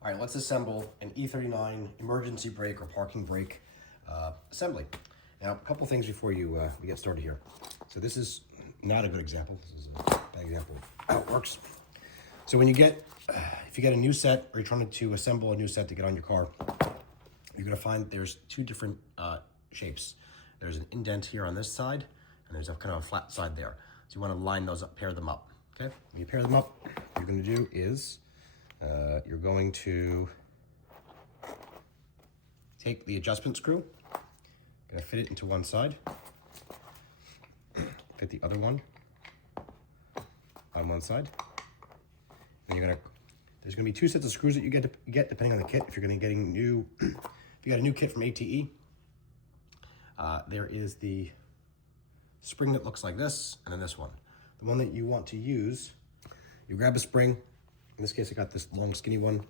All right, let's assemble an E39 emergency brake or parking brake assembly. Now, a couple things before we get started here. So this is not a good example. This is a bad example of how it works. So when you get, if you get a new set or you're trying to assemble a new set to get on your car, you're gonna find there's two different shapes. There's an indent here on this side, and there's a kind of a flat side there. So you wanna line those up, pair them up, okay? When you pair them up, what you're gonna do is, you're going to take the adjustment screw, gonna fit it into one side, fit the other one on one side, and there's gonna be two sets of screws that you get depending on the kit. If you're gonna getting new, if you got a new kit from ATE, there is the spring that looks like this, and then this one. The one that you want to use, you grab a spring. In this case, I got this long, skinny one.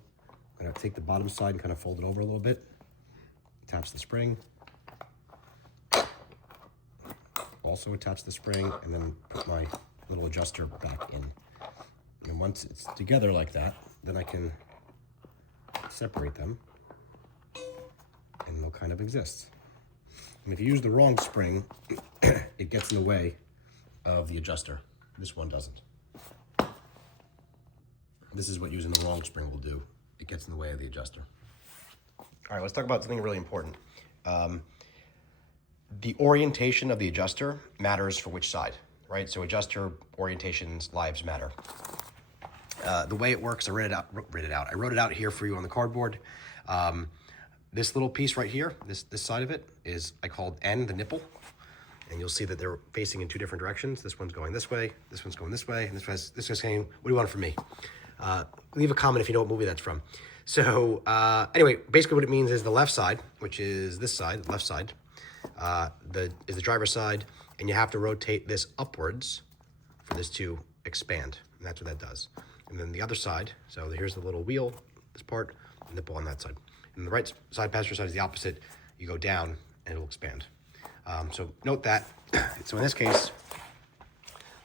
I'm gonna take the bottom side and kind of fold it over a little bit. Attach the spring. Also attach the spring, and then put my little adjuster back in. And once it's together like that, then I can separate them, and they'll kind of exist. And if you use the wrong spring, it gets in the way of the adjuster. This one doesn't. This is what using the wrong spring will do. It gets in the way of the adjuster. All right, let's talk about something really important. The orientation of the adjuster matters for which side, right? So adjuster orientations, lives matter. The way it works, I wrote it out here for you on the cardboard. This little piece right here, this side of it is, I called N, the nipple. And you'll see that they're facing in two different directions. This one's going this way, this one's going this way, and this is saying, what do you want from me? Leave a comment if you know what movie that's from. So anyway, basically what it means is the left side, which is this side, the left side, is the driver's side, and you have to rotate this upwards for this to expand, and that's what that does. And then the other side, so here's the little wheel, this part, the nipple on that side. And the right side, passenger side, is the opposite. You go down, and it'll expand. So note that. So in this case,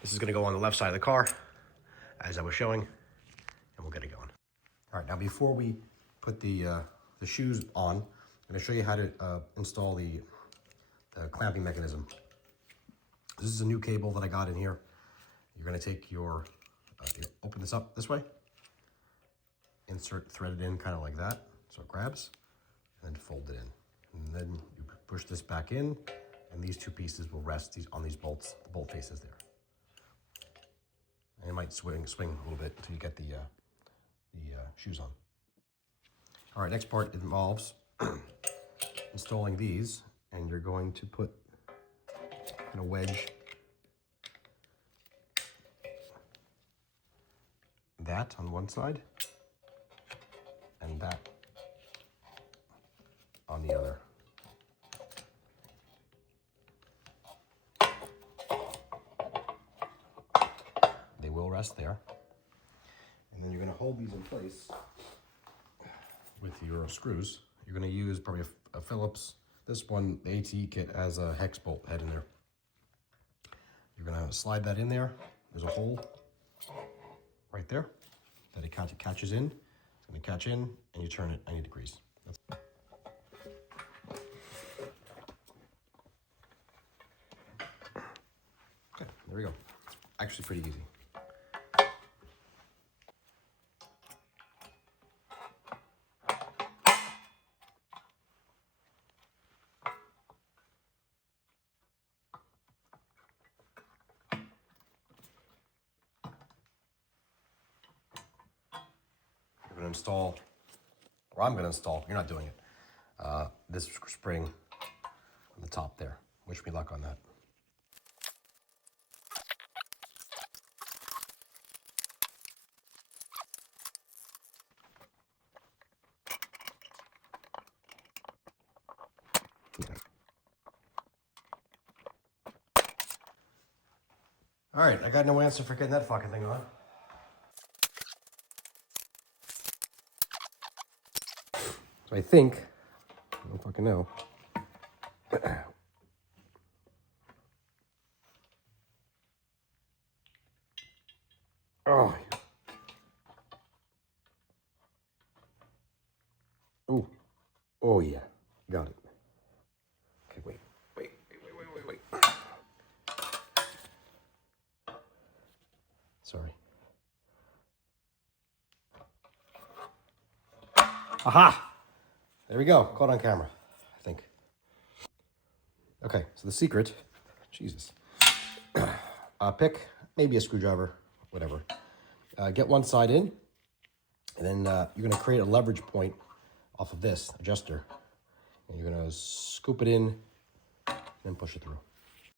this is gonna go on the left side of the car, as I was showing, and we'll get it going. All right, now before we put the shoes on, I'm gonna show you how to install the clamping mechanism. This is a new cable that I got in here. You're gonna take your, open this up this way, insert, thread it in kind of like that, so it grabs, and then fold it in. And then you push this back in, and these two pieces will rest on these bolts, the bolt faces there. And it might swing a little bit until you get the shoes on. All right, next part involves installing these, and you're going to put in a wedge that on one side, and that on the other. They will rest there. And then you're gonna hold these in place with your screws. You're gonna use probably a Phillips. This one, the ATE kit, has a hex bolt head in there. You're gonna slide that in there. There's a hole right there that it catches in. It's gonna catch in, and you turn it 90 degrees. Okay, there we go. It's actually pretty easy. You're gonna install, or I'm gonna install, you're not doing it, this spring on the top there. Wish me luck on that. All right, I got no answer for getting that fucking thing on. So I think, I don't fucking know. Oh. Oh yeah, got it. Okay, wait. Sorry. Aha! There we go, caught on camera, I think. Okay, so the secret, Jesus. Pick maybe a screwdriver, whatever. Get one side in, and then you're gonna create a leverage point off of this adjuster. And you're gonna scoop it in and then push it through.